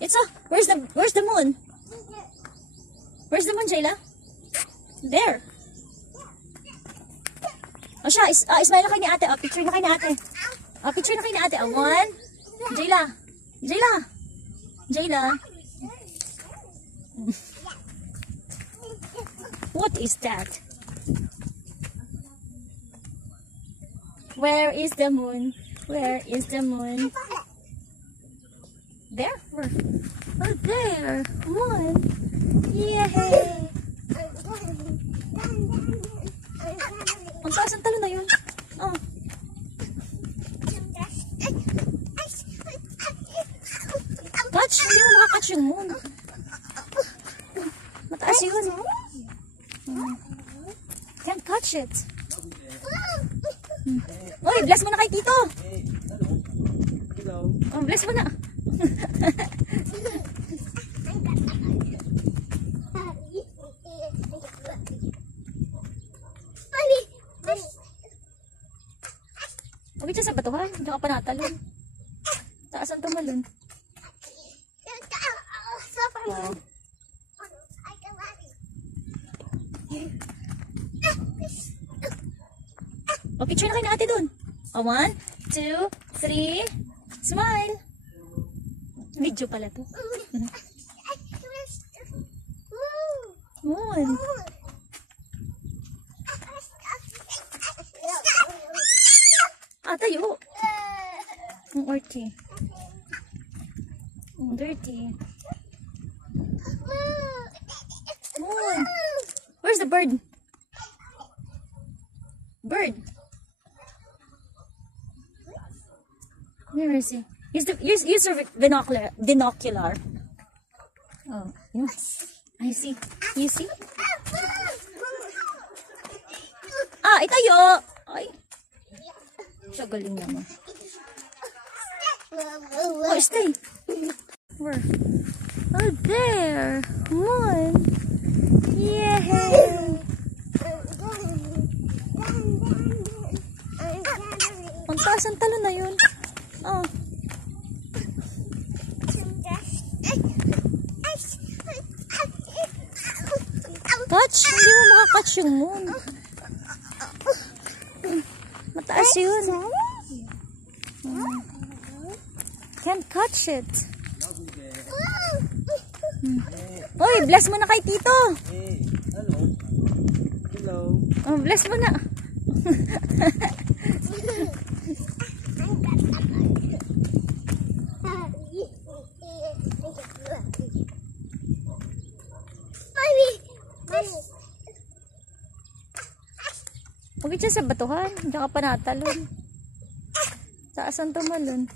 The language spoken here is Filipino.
It's a, where's the moon? Where's the moon, Jayla? There. O siya, smile na kayo ni ate. O, picture na kayo ni ate. O, picture na kayo ni ate. O, one. Jayla. Jayla. Jayla. What is that? Where is the moon? Where is the moon? There? Where? Oh, there. Moon. Yay! Ang taas ang talo na yun. Oh. Catch? Hindi mo makakatch yung moon. Mataas yun. Can't catch it. Uy, bless mo na kay Tito. Oh, bless mo na. Huwag siya sa batuhan. Diyan ka pa natalon. Taas ang tumalon. Wow. O, picture na kayo na ate dun. O, 1, 2, 3. Smile. Video pala to. Moon. Tayo. Ang dirty. Ang dirty. Moon. Where's the bird? Bird. Where is he? Use your binocular. Oh, yes. I see. You see? Ah, itayo. Ay. Siya galing naman. Oh, stay. Where? Oh, there. Moon. Yay! Ang taas ang talo na yun. Oh. Catch? Hindi mo makakatch yung moon. Mataas yun. Can't catch it. Uy, bless mo na kay Tito. Hello. Hello. Oh, bless mo na. Huwag siya sa batuhan. Diyan ka pa natalon. Taas ang tumalon.